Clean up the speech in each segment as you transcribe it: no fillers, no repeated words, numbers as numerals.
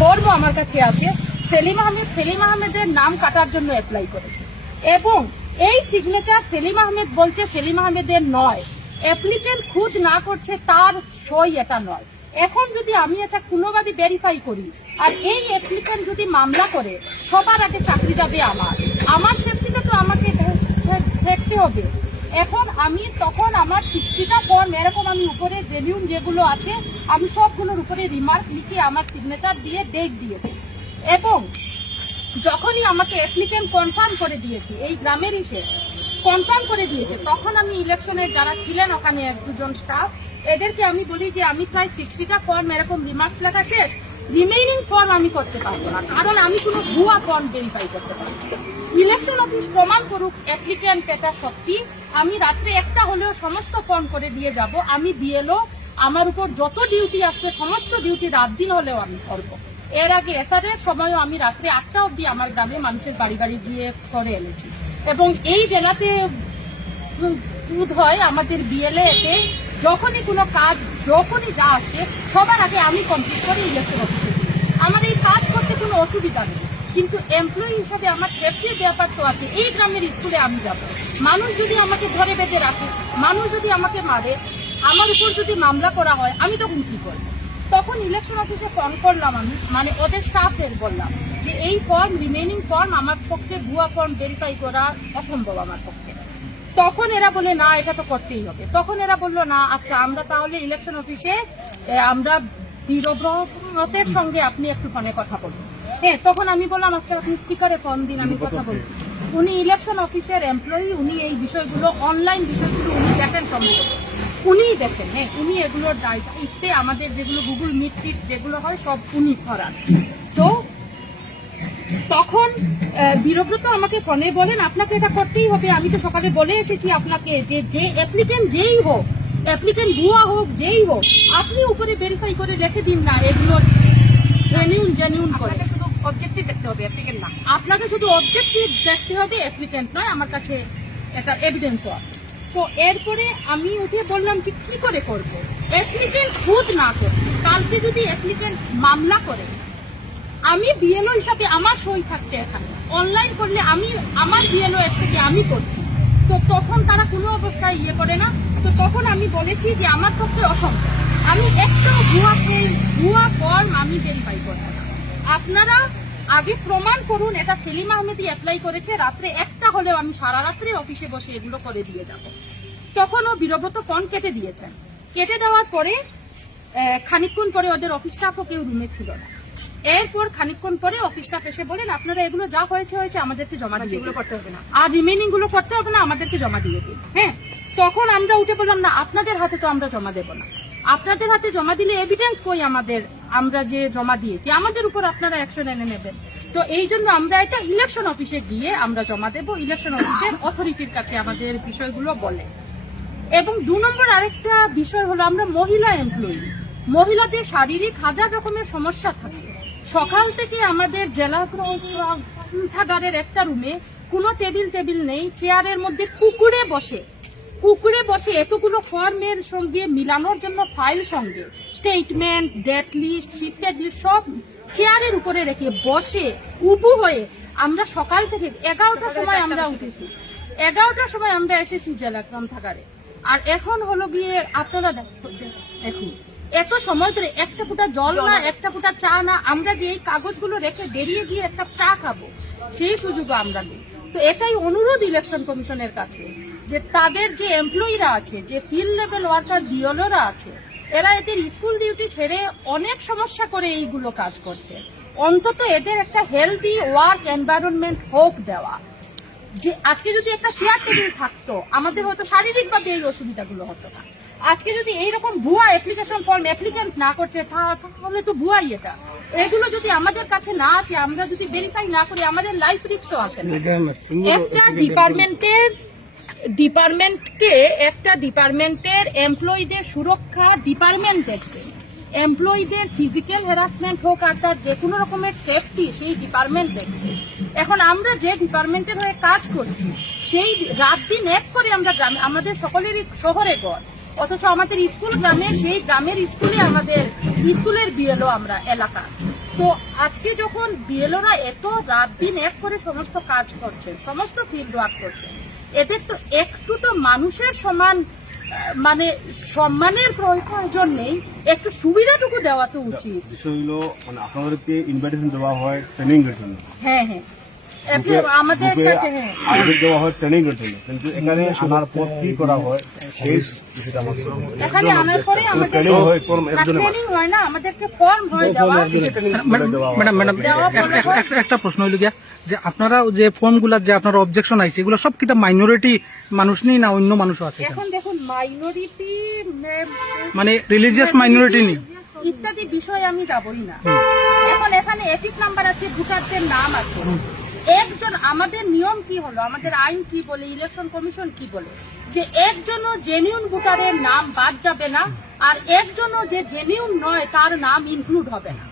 ফর্মও আমার কাছে আছে। সেলিম আহমেদের নাম কাটার জন্য অ্যাপ্লাই করেছে এবং এই সিগনেচার সেলিম আহমেদ বলছে সেলিম আহমেদের নয়, অ্যাপ্লিকেন্ট খুদ না করছে তার সই এটা নয়। এখন যদি আমি এটা কোনোভাবে ভেরিফাই করি আর এই অ্যাপ্লিকেন্ট যদি মামলা করে, সবার আগে চাকরি যাবে আমার সেফটিটা তো আমাকে দেখতে হবে। এখন আমি তখন আমার 60টা ফর্ম এরকম আমি উপরে জেনুইন যেগুলো আছে আমি সবগুলোর উপরে রিমার্ক লিখে আমার সিগনেচার দিয়ে ডেট দিয়েছি এবং যখনই আমাকে অ্যাপ্লিকেন্ট কনফার্ম করে দিয়েছি, এই গ্রামেরই সে কনফার্ম করে দিয়েছে, তখন আমি ইলেকশনের যারা ছিলেন ওখানে এক দুজন স্টাফ এদেরকে আমি বলি যে আমি প্রায় 60টা ফর্ম এরকম রিমার্কস লেখা শেষ, রিমেইনিং ফর্ম আমি করতে পারবো না, কারণ আমি কোনো ভুয়া ফর্ম ভেরিফাই করতে পারবো। ইলেকশন অফিস প্রমাণ করুক অ্যাপ্লিকেন্ট এটা সত্যি, আমি রাত্রে একটা হলেও সমস্ত ফর্ম করে দিয়ে যাব। আমি বিএলও, আমার উপর যত ডিউটি আসবে সমস্ত ডিউটি রাত দিন হলেও আমি করবো। এর আগে এসআরের সময়ও আমি রাত্রে 8টা অবধি আমার গ্রামে মানুষের বাড়ি বাড়ি গিয়ে করে এনেছি এবং এই জেলাতে বোধ হয় আমাদের বিএলএ এতে যখনই কোনো কাজ যখনই যা আসছে সবার আগে আমি কমপ্লিট করি ইলেকশন অফিসে। আমার এই কাজ করতে কোনো অসুবিধা নেই, কিন্তু এমপ্লয়ি হিসাবে আমার সেফটির ব্যাপার তো আছে। এই গ্রামের স্কুলে আমি যাব, মানুষ যদি আমাকে ধরে বেঁধে রাখে, মানুষ যদি আমাকে মারে, আমার উপর যদি মামলা করা হয়, আমি তখন কি করব? তখন ইলেকশন অফিসে ফোন করলাম আমি, মানে ওদের স্টাফদের বললাম যে এই ফর্ম রিমেইনিং ফর্ম আমার পক্ষে ভুয়া ফর্ম ভেরিফাই করা অসম্ভব আমার পক্ষে। তখন এরা বলে না এটা তো করতেই হবে। তখন এরা বললো না আচ্ছা আমরা তাহলে ইলেকশন অফিসে আমরা দৃঢ়ব্রতের সঙ্গে আপনি একটু ফোনে কথা বলুন। হ্যাঁ, তখন আমি বললাম আচ্ছা আপনি স্পিকারে ফোন দিন, আমি কথা বলছি। উনি ইলেকশন অফিসের এমপ্লয়ি, উনি এই বিষয়গুলো অনলাইন বিষয়গুলো উনি দেখেন সম্ভবত, উনিই দেখেন। হ্যাঁ, উনি এগুলোর দায়িত্বে আমাদের যেগুলো গুগল মিট যেগুলো হয় সব উনি করান। তো তখন বীরব্রত আমাকে ফোনে বলেন আপনাকে এটা করতেই হবে, আমি তো সকালে বলে এসেছি আপনাকে যে অ্যাপ্লিকেন্ট যেই হোক, অ্যাপ্লিকেন্ট ভুয়া হোক যেই হোক, আপনি উপরে ভেরিফাই করে রেখে দিন না, এগুলো জেনুইন করে। শুধু অবজেক্টিভ দেখতে হবে, অ্যাপ্লিকেন্ট না। আপনাকে শুধু অবজেক্টিভ দেখতে হবে, অ্যাপ্লিকেন্ট নয়। আমার কাছে একটা এভিডেন্সও আছে। তো এরপরে আমি উঠে বললাম যে কি করে করবো, অ্যাপ্লিকেন্ট খুদ না করছে, কালকে যদি অ্যাপ্লিকেন্ট মামলা করে আমি বিএলও হিসাবে আমার সই থাকছে এখানে, অনলাইন করলে আমি আমার বিএলও এর থেকে আমি করছি, তো তখন তারা কোনো অবস্থায় ইয়ে করে না। তো তখন আমি বলেছি যে আমার পক্ষে অসম্ভব, আমি একটা ভুয়া ফর্ম আমি ভেরিফাই করব না। আপনারা আগে প্রমাণ করুন এটা সেলিম আহমেদই অ্যাপ্লাই করেছে, রাত্রে একটা হলেও আমি সারা রাত্রে অফিসে বসে এগুলো করে দিয়ে যাব। তখনও বীরব্রত ফোন কেটে দিয়েছেন। কেটে দেওয়ার পরে খানিকক্ষণ পরে ওদের অফিস স্টাফও কেউ রুমে ছিল না। এরপর খানিকক্ষণ পরে অফিস স্টাফ এসে বলেন আপনারা এগুলো যা হয়েছে আমাদেরকে জমা দিয়ে এগুলো করতে হবে না, আর রিমেইনিং গুলো করতে হবে না, আমাদেরকে জমা দিয়ে দিন। হ্যাঁ, তখন আমরা উঠে বললাম না আপনাদের হাতে তো আমরা জমা দেব না, আপনাদের হাতে জমা দিলে এভিডেন্স কই আমাদের, আমরা যে জমা দিয়েছি আমাদের উপর আপনারা অ্যাকশন এনে নেবেন। তো এই জন্য আমরা এটা ইলেকশন অফিসে গিয়ে আমরা জমা দেব, ইলেকশন অফিসের অথরিটির কাছে আমাদের বিষয়গুলো বলে। এবং 2 নম্বর আরেকটা বিষয় হলো আমরা মহিলা এমপ্লয়ি, মহিলাদের শারীরিক হাজার রকমের সমস্যা থাকে। সকাল থেকে আমাদের জেলা গ্রন্থাগারের একটা রুমে কোনো টেবিল নেই, চেয়ারের মধ্যে কুকুরে বসে এতগুলো ফর্মের সঙ্গে মিলানোর জন্য ফাইল সঙ্গে statement, date list, shifted list সব চেয়ারের উপরে রেখে বসে উবু হয়ে আমরা সকাল থেকে 11টার সময় আমরা উঠেছি, 11টার সময় আমরা এসেছি জেলা গ্রন্থাগারে। আর এখন হলো গিয়ে আপনারা দেখুন এত সময় ধরে একটা ফোঁটা জল না, একটা ফোঁটা চা না, আমরা যে এই কাগজগুলো রেখে বেরিয়ে গিয়ে একটা চা খাবো সেই সুযোগও আমরা নেই। তো এটাই অনুরোধ ইলেকশন কমিশনের কাছে যে তাদের যে এমপ্লয়িরা আছে, যে ফিল্ড লেভেল ওয়ার্কার বিএলওরা আছে, এরা এদের স্কুল ডিউটি ছেড়ে অনেক সমস্যা করে এইগুলো কাজ করছে, অন্তত এদের একটা হেলদি ওয়ার্ক এনভায়রনমেন্ট হোক দেওয়া। যে আজকে যদি একটা চেয়ার টেবিল থাকতো আমাদের হয়তো শারীরিকভাবে এই অসুবিধাগুলো হতো না। আজকে যদি এইরকম ভুয়া অ্যাপ্লিকেশন ফর্ম অ্যাপ্লিকেন্ট না করছে তাহলে তো ভুয়াই এটা। এগুলো যদি আমাদের কাছে না আসে, আমরা যদি ভেরিফাই না করি, আমাদের লাইফ রিস্কও আসে না। একটা ডিপার্টমেন্টের এমপ্লয়ীদের সুরক্ষা ডিপার্টমেন্ট দেখবে, এমপ্লয়ীদের ফিজিক্যাল হ্যারাসমেন্ট হোক আর তার যে কোনো রকমের সেফটি সেই ডিপার্টমেন্ট দেখবে। এখন আমরা যে ডিপার্টমেন্টের হয়ে কাজ করছি সেই রাত দিন এক করে আমরা গ্রামে, আমাদের সকলেরই শহরে ঘর, অথচ আমাদের স্কুল গ্রামে, সেই গ্রামের স্কুলে আমাদের স্কুলের বিএলও আমরা এলাকা। তো আজকে যখন বিএলওরা এত রাত দিন এক করে সমস্ত কাজ করছে, সমস্ত ফিল্ড ওয়ার্ক করছে, এদের তো একটু তো মানুষের সমান মানে সম্মানের প্রয়োজন নেই, একটু সুবিধাটুকু দেওয়া তো উচিত। বিষয় হলো মানে আপনাদেরকে ইনভাইটেশন দেওয়া হয় ট্রেনিং এর জন্য, হ্যাঁ হ্যাঁ আমাদের কাছে হ্যাঁ আগে দেওয়া হয় ট্রেনিং এর জন্য, কিন্তু এখানে আনার পর কি করা হয় সেই বিষয়টা আমার এখানে আনার পরে আমাদের ট্রেনিং হয় কোন একজনের ট্রেনিং হয় না, আমাদেরকে ফর্ম হয় দেওয়া। ম্যাডাম একটা প্রশ্ন হইল গিয়া যে আপনারা যে ফর্মগুলা যে আপনারা অবজেকশন আইছে এগুলো সব কিটা মাইনরিটি মানুষ নেই না অন্য মানুষও আছে এখানে? এখন দেখুন মাইনরিটি মানে রিলিজিয়াস মাইনরিটি নেই ইত্যাদি বিষয়ে আমি যাবই না। এখন এখানে এপিক নাম্বার আছে, ভোটারদের নাম আছে। একজন আমাদের নিয়ম কি হলো, আমাদের আইন কি বলে, ইলেকশন কমিশন কি বলে, যে একজনও জেনিউন ভোটারের নাম বাদ যাবে না, আর একজনও যে জেনিউন নয় তার নাম ইনক্লুড হবে না।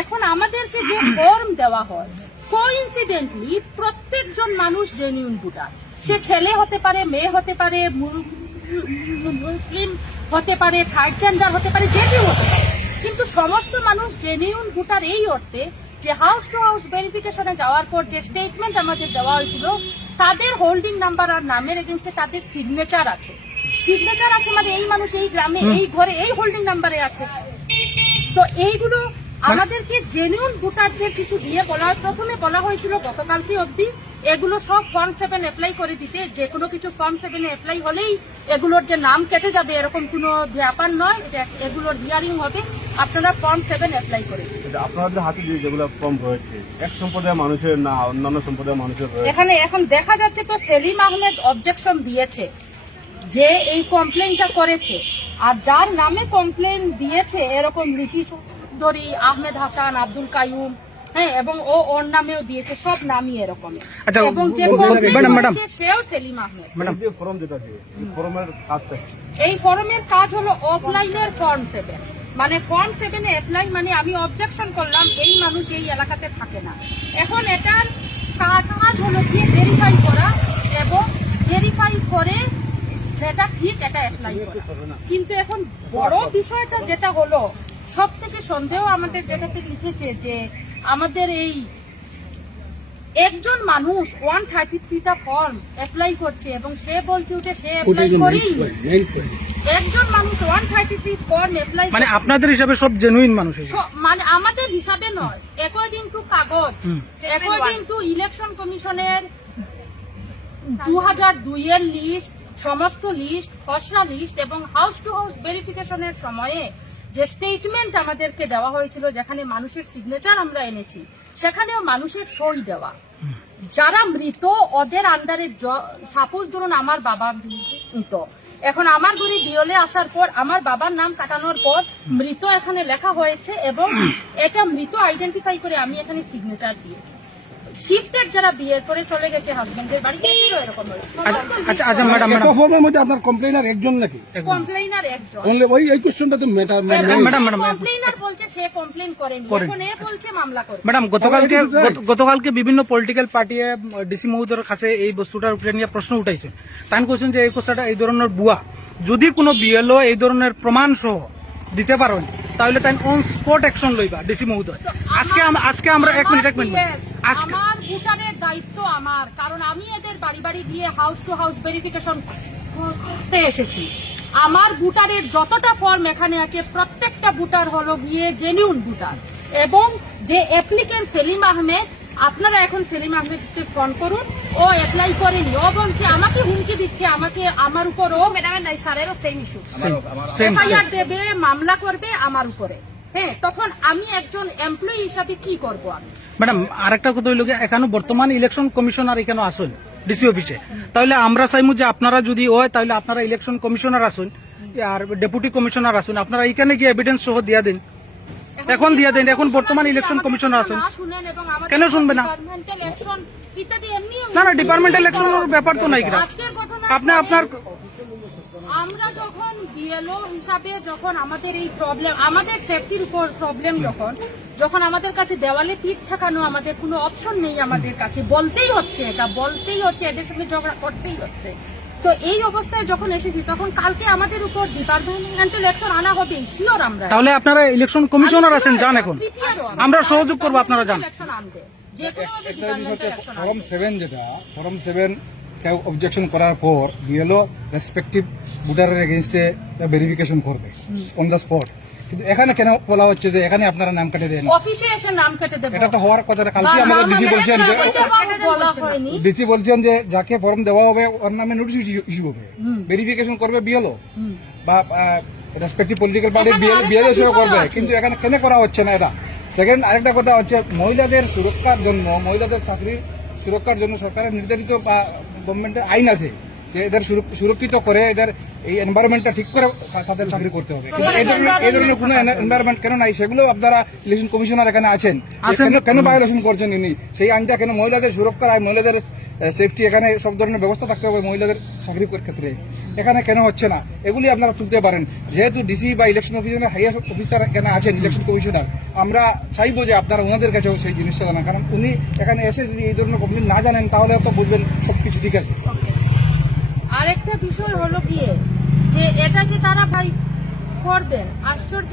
এখন আমাদেরকে যে ফর্ম দেওয়া হয়, কোইন্সিডেন্টলি প্রত্যেকজন মানুষ জেনিউন ভোটার। সে ছেলে হতে পারে, মেয়ে হতে পারে, মুসলিম হতে পারে, থার্ড জেন্ডার হতে পারে, যে কেউ হতে পারে, কিন্তু সমস্ত মানুষ জেনিউন ভোটার এই অর্থে যে হাউস টু হাউস ভেরিফিকেশনে যাওয়ার পর যে স্টেটমেন্ট আমাদের দেওয়া হয়েছিল, তাদের হোল্ডিং নাম্বার আর নামের এগেইনস্টে তাদের সিগনেচার আছে। সিগনেচার আছে মানে এই মানুষ এই গ্রামে এই ঘরে এই হোল্ডিং নাম্বারে আছে। তো এইগুলো আমাদেরকে জেনিউন ভোটারদের কিছু দিয়ে বলা, প্রথমে বলা হয়েছিল গতকালকে অবধি এগুলো সব ফর্ম 7 অ্যাপ্লাই করে দিতে, যে কোনো কিছু ফর্ম 7 অ্যাপ্লাই হলেই এগুলোর যে নাম কেটে যাবে এরকম কোনো ব্যাপার নয়, এগুলোর হিয়ারিং হবে, আপনারা ফর্ম 7 অ্যাপ্লাই করে দিন। আপনাদের হাতে যেগুলো ফর্ম রয়েছে এক সম্প্রদায়ের মানুষের না অন্যান্য সম্প্রদায়ের মানুষের রয়েছে? এখানে এখন দেখা যাচ্ছে তো সেলিম আহমেদ অবজেকশন দিয়েছে, যে এই কমপ্লেনটা করেছে, আর যার নামে কমপ্লেন দিয়েছে এরকম লিপি চৌধুরী, আহমেদ হাসান, আব্দুল কাইয়ুম, হ্যাঁ, এবং ওর নামেও দিয়েছে, সব নামই এরকম। আচ্ছা, এবং যে ম্যাডাম সেও সেলিম আহমেদ। যে ফর্ম যেটা দিয়ে ফর্মের কাজটা এই ফর্মের কাজ হলো অফলাইনের ফর্ম 7, মানে ফর্ম 7 এ অ্যাপ্লাই মানে আমি অবজেকশন করলাম এই মানুষ এই এলাকাতে থাকে না। এখন এটার কাজ হলো গিয়ে ভেরিফাই করা, এবং ভেরিফাই করে যেটা ঠিক এটা অ্যাপ্লাই করা। কিন্তু এখন বড় বিষয়টা যেটা হলো, সব থেকে সন্দেহ আমাদের যেটাতে লিখেছে যে আমাদের এই একজন মানুষ 133টা ফর্ম অ্যাপ্লাই করছে এবং সে বলছে ওটা সে অ্যাপ্লাই করেই, একজন মানুষ 133 ফর্ম অ্যাপ্লাই মানে আপনাদের হিসাবে সব জেনুইন মানুষ, মানে আমাদের হিসাবে নয়, অ্যাকর্ডিং টু কাগজ, অ্যাকর্ডিং টু ইলেকশন কমিশনের 2002 এর লিস্ট, সমস্ত লিস্ট, খসড়া লিস্ট, এবং হাউস টু হাউস ভেরিফিকেশনের সময়ে যে স্টেটমেন্ট আমাদেরকে দেওয়া হয়েছিল, যেখানে মানুষের সিগনেচার আমরা এনেছি, সেখানেও মানুষের সই দেওয়া। যারা মৃত ওদের আন্ডারে, সাপোজ ধরুন আমার বাবা মৃত, এখন আমার ঘরে বিয়লে আসার পর আমার বাবার নাম কাটানোর পর মৃত এখানে লেখা হয়েছে, এবং এটা মৃত আইডেন্টিফাই করে আমি এখানে সিগনেচার দিয়েছি। শিফটের যারা বিয়ের পরে চলে গেছে হাজবেন্ডের বাড়ি, এগুলো এরকম হয়েছে। আচ্ছা ম্যাডাম, ফর্মের মধ্যে আপনার কমপ্লেইনার একজন নাকি? কমপ্লেইনার একজন। ওই এই কোশ্চেনটা তো ম্যাটার। কমপ্লেইনার বলছে সে কমপ্লেইন করেনি, এখন এ বলছে মামলা করে। ম্যাডাম, গতকালকে বিভিন্ন পলিটিক্যাল পার্টি ডিসি মহোদয়ের কাছে এই বস্তুটার উপরে নিয়ে প্রশ্ন উঠাইছে। তাই কোশ্চেন যে এই কথাটা এই ধরনের বুয়া, যদি কোনো বিএলও এই ধরনের প্রমাণ সহ দিতে পারেন তাহলে তাই অন স্পট অ্যাকশন লইবা ডিসি মহোদয়। আজকে আমরা এক মিনিট আমার ভোটারের দায়িত্ব আমার, কারণ আমি এদের বাড়ি বাড়ি গিয়ে হাউস টু হাউস ভেরিফিকেশন করতে এসেছি। আমার ভোটারের যতটা ফর্ম এখানে আছে প্রত্যেকটা ভোটার হলো গিয়ে জেনিউন ভোটার, এবং যে অ্যাপ্লিকেন্ট সেলিম আহমেদ, আপনারা এখন সেলিম আহমেদকে ফোন করুন, ও অ্যাপ্লাই করেনি, ও বলছে আমাকে হুমকি দিচ্ছে, আমাকে আমার উপর, ও ম্যাডামের নাই স্যারেরও সেম ইস্যু, এফআইআর দেবে, মামলা করবে আমার উপরে। হ্যাঁ, তখন আমি একজন এমপ্লয়ি হিসাবে কি করব? আমি ম্যাডাম আরেকটা কথা হইল এখানে বর্তমান ইলেকশন কমিশনার এখানে আসুন ডিসি অফিসে, তাহলে আমরা চাইমু যে আপনারা যদি হয় তাহলে আপনারা ইলেকশন কমিশনার আসুন আর ডেপুটি কমিশনার আসুন, আপনারা এখানে গিয়ে এভিডেন্স সহ দিয়ে দিন, এখন দিয়ে দেন। এখন বর্তমান ইলেকশন কমিশনার আছেন, কেন শুনবে না? না, ডিপার্টমেন্টাল ইলেকশনের ব্যাপার তো নাই। আপনি আপনার আমরা যখন বিএলও হিসাবে যখন আমাদের এই প্রবলেম, আমাদের সেফটির উপর প্রবলেম, যখন আমাদের কাছে দেওয়ালে পিঠ ঠেকানো, আমাদের কোনো অপশন নেই, আমাদের কাছে বলতেই হচ্ছে, এটা বলতেই হচ্ছে, এদের সঙ্গে ঝগড়া করতেই হচ্ছে। তো এই অবস্থায় যখন এসেছি তখন কালকে আমাদের উপর ডিপার্টমেন্টাল অ্যাকশন আনা হবে শিওর আমরা। তাহলে আপনারা ইলেকশন কমিশনার আছেন, যান এখন, prepare আমরা সহযোগ করবো, আপনারা যান। action আনবে। যে কোনো ভাবে একটা জিনিস হচ্ছে departmental action ফরম আনবে। 7 যেটা ফরম 7 কেউ অবজেকশন করার পর বিএলও রেসপেক্টিভ ভোটারের এগেইনস্টে ভেরিফিকেশন করবে অন দ্য স্পট, কিন্তু এখানে কেন বলা হচ্ছে যে এখানে আপনারা নাম কেটে দেন? অফিসে এসে নাম কেটে দেবো। এটা তো হওয়ার কথা না। কালকে আমাদের ডিসি বলছেন যে বলা হয়নি। ডিসি বলছেন যে যাকে ফর্ম দেওয়া হবে ওর নামে নোটিশ ইস্যু হবে, ভেরিফিকেশন করবে বিএলও বা রেসপেক্টিভ পলিটিক্যাল পার্টি এখানে আরেকটা বিএলও সেও বিষয় করবে, আছে। কিন্তু এখানে কেন করা হচ্ছে না এটা? সেকেন্ড আরেকটা কথা হচ্ছে মহিলাদের সুরক্ষার জন্য, মহিলাদের চাকরি সুরক্ষার জন্য সরকারের নির্ধারিত গভর্নমেন্টের আইন আছে যে এদের সুরক্ষিত করে এদের এই এনভায়রনমেন্টটা ঠিক করে তাদের চাকরি করতে হবে, কিন্তু এই ধরনের কোনো এনভায়রনমেন্ট কেন নাই? সেগুলো আপনারা ইলেকশন কমিশনার এখানে আছেন, কেন ভায়োলেশন করছেন ইনি? সেই আইনটা কেন মহিলাদের সুরক্ষার আইন, মহিলাদের সেফটি, এখানে সব ধরনের ব্যবস্থা থাকতে হবে মহিলাদের চাকরি ক্ষেত্রে, এখানে কেন হচ্ছে না? এগুলি আপনারা তুলতে পারেন। যেহেতু ডিসি বা ইলেকশন অফিসার হাইয়ার অফিসার এখানে আছেন, ইলেকশন কমিশনার, আমরা চাইবো যে আপনারা ওনাদের কাছেও সেই জিনিসটা জানান, কারণ উনি এখানে এসে যদি এই ধরনের কমপ্লেন না জানেন তাহলে তো বুঝবেন সবকিছু ঠিক আছে। আরেকটা বিষয় হলো গিয়ে যে এটা যে তারা ভাই করবেন, আশ্চর্য